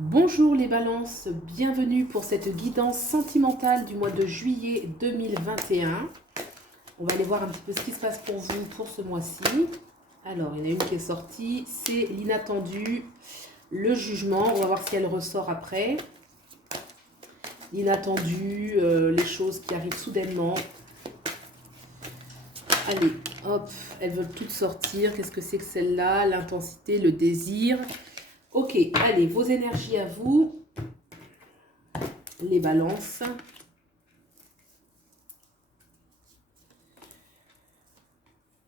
Bonjour les balances, bienvenue pour cette guidance sentimentale du mois de juillet 2021. On va aller voir un petit peu ce qui se passe pour vous pour ce mois-ci. Alors, il y en a une qui est sortie, c'est l'inattendu, le jugement. On va voir si elle ressort après. L'inattendu, les choses qui arrivent soudainement. Allez, hop, elles veulent toutes sortir. Qu'est-ce que c'est que celle-là? L'intensité, le désir. Ok, allez, vos énergies à vous, les balances.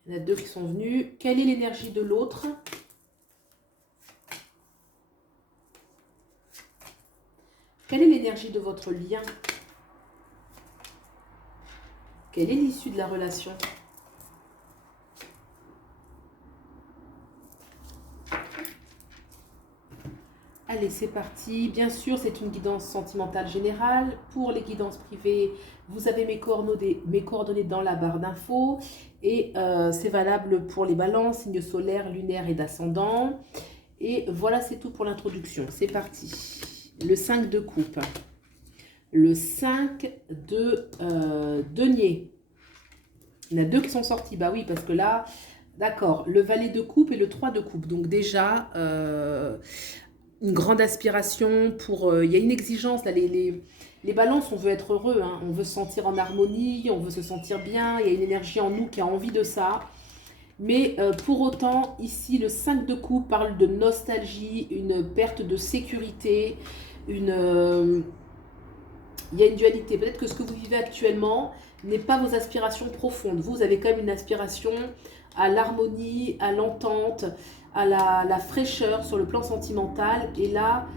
Il y en a deux qui sont venus. Quelle est l'énergie de l'autre? Quelle est l'énergie de votre lien? Quelle est l'issue de la relation? Allez, c'est parti. Bien sûr, c'est une guidance sentimentale générale. Pour les guidances privées, vous avez mes coordonnées dans la barre d'infos. Et c'est valable pour les balances, signes solaires, lunaires et d'ascendant. Et voilà, c'est tout pour l'introduction. C'est parti. Le 5 de coupe. Le 5 de denier. Il y en a deux qui sont sortis. Bah oui, parce que là, d'accord, le valet de coupe et le 3 de coupe. Donc déjà, une grande aspiration pour... il y a une exigence, là, les balances, on veut être heureux, hein, on veut se sentir en harmonie, on veut se sentir bien, il y a une énergie en nous qui a envie de ça. Mais pour autant, ici, le 5 de coupe parle de nostalgie, une perte de sécurité, il y a une dualité. Peut-être que ce que vous vivez actuellement n'est pas vos aspirations profondes. Vous avez quand même une aspiration à l'harmonie, à l'entente, à la fraîcheur sur le plan sentimental. Et là,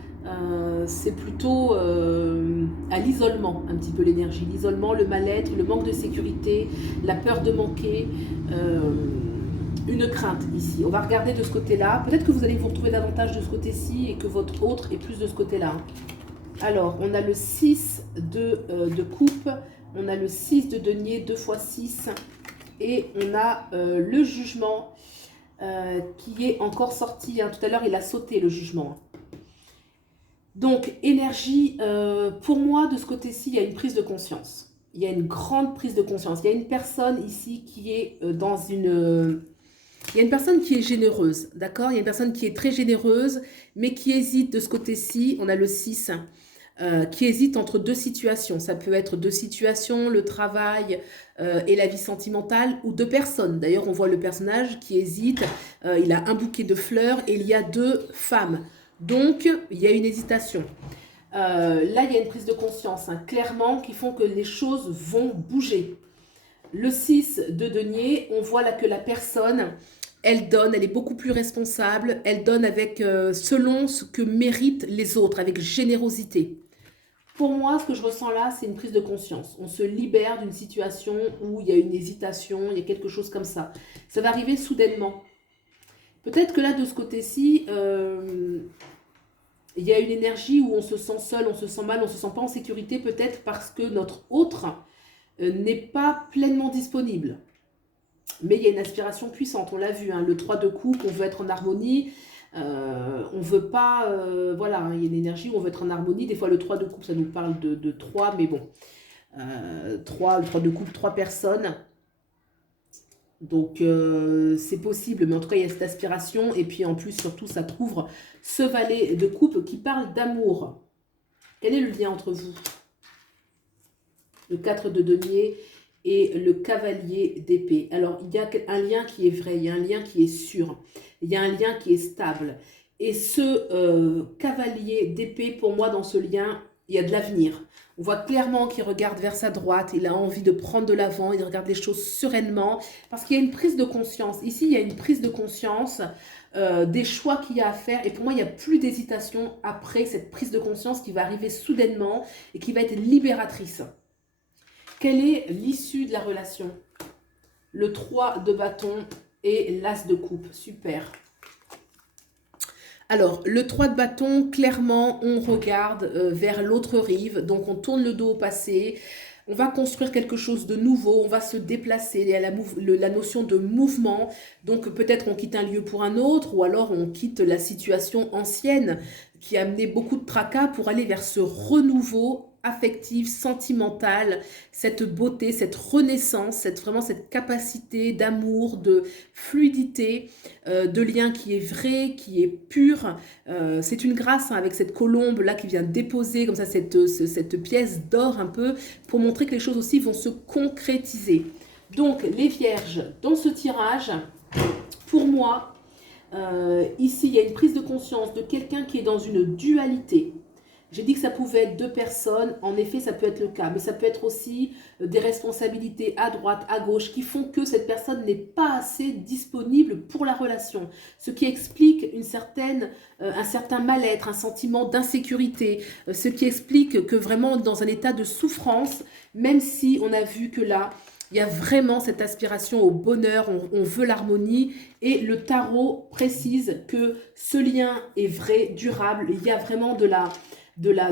c'est plutôt à l'isolement, un petit peu l'énergie. L'isolement, le mal-être, le manque de sécurité, la peur de manquer. Une crainte ici. On va regarder de ce côté-là. Peut-être que vous allez vous retrouver davantage de ce côté-ci et que votre autre est plus de ce côté-là. Alors, on a le 6 de coupe, on a le 6 de denier, 2 x 6, et on a le jugement qui est encore sorti. Hein. Tout à l'heure, il a sauté le jugement. Donc, énergie, pour moi, de ce côté-ci, il y a une prise de conscience. Il y a une grande prise de conscience. Il y a une personne ici qui est dans une... il y a une personne qui est généreuse, d'accord? Il y a une personne qui est très généreuse, mais qui hésite de ce côté-ci. On a le 6, qui hésite entre deux situations. Ça peut être deux situations, le travail et la vie sentimentale, ou deux personnes. D'ailleurs, on voit le personnage qui hésite. Il a un bouquet de fleurs et il y a deux femmes. Donc, il y a une hésitation. Là, il y a une prise de conscience, hein, clairement, qui font que les choses vont bouger. Le 6 de denier, on voit là que la personne, elle donne, elle est beaucoup plus responsable, elle donne avec selon ce que méritent les autres, avec générosité. Pour moi, ce que je ressens là, c'est une prise de conscience. On se libère d'une situation où il y a une hésitation, il y a quelque chose comme ça. Ça va arriver soudainement. Peut-être que là, de ce côté-ci, il y a une énergie où on se sent seul, on se sent mal, on ne se sent pas en sécurité, peut-être parce que notre autre n'est pas pleinement disponible. Mais il y a une aspiration puissante, on l'a vu, hein, le 3 de coupe, on veut être en harmonie, on veut pas, voilà, hein, il y a une énergie où on veut être en harmonie. Des fois, le 3 de coupe, ça nous parle de 3, mais bon, le 3 de coupe, 3 personnes. Donc, c'est possible, mais en tout cas, il y a cette aspiration. Et puis, en plus, surtout, ça couvre ce valet de coupe qui parle d'amour. Quel est le lien entre vous? Le 4 de denier et le cavalier d'épée. Alors, il y a un lien qui est vrai, il y a un lien qui est sûr, il y a un lien qui est stable. Et ce cavalier d'épée, pour moi, dans ce lien, il y a de l'avenir. On voit clairement qu'il regarde vers sa droite, il a envie de prendre de l'avant, il regarde les choses sereinement, parce qu'il y a une prise de conscience. Ici, il y a une prise de conscience des choix qu'il y a à faire. Et pour moi, il n'y a plus d'hésitation après cette prise de conscience qui va arriver soudainement et qui va être libératrice. Quelle est l'issue de la relation? Le 3 de bâton et l'as de coupe. Super. Alors, le 3 de bâton, clairement, on regarde vers l'autre rive. Donc, on tourne le dos au passé. On va construire quelque chose de nouveau, on va se déplacer, il y a la notion de mouvement, donc peut-être on quitte un lieu pour un autre, ou alors on quitte la situation ancienne qui a amené beaucoup de tracas pour aller vers ce renouveau affectif, sentimental, cette beauté, cette renaissance, vraiment cette capacité d'amour, de fluidité, de lien qui est vrai, qui est pur. C'est une grâce hein, avec cette colombe là qui vient déposer comme ça cette pièce d'or un peu pour montrer que les choses aussi vont se concrétiser. Donc les vierges, dans ce tirage, pour moi, ici il y a une prise de conscience de quelqu'un qui est dans une dualité. J'ai dit que ça pouvait être deux personnes, en effet ça peut être le cas, mais ça peut être aussi des responsabilités à droite, à gauche, qui font que cette personne n'est pas assez disponible pour la relation. Ce qui explique un certain mal-être, un sentiment d'insécurité, ce qui explique que vraiment dans un état de souffrance, même si on a vu que là, il y a vraiment cette aspiration au bonheur, on veut l'harmonie et le tarot précise que ce lien est vrai, durable, il y a vraiment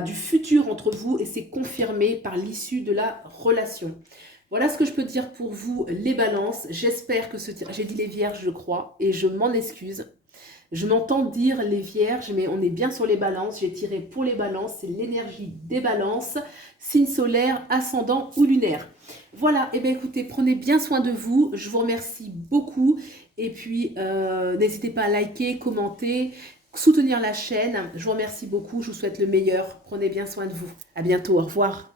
du futur entre vous et c'est confirmé par l'issue de la relation. Voilà ce que je peux dire pour vous les balances. J'espère que j'ai dit les vierges je crois et je m'en excuse. Je m'entends dire les vierges mais on est bien sur les balances. J'ai tiré pour les balances, c'est l'énergie des balances, signe solaire, ascendant ou lunaire. Voilà, et bien écoutez, prenez bien soin de vous. Je vous remercie beaucoup et puis n'hésitez pas à liker, commenter, soutenir la chaîne. Je vous remercie beaucoup, je vous souhaite le meilleur. Prenez bien soin de vous. À bientôt, au revoir.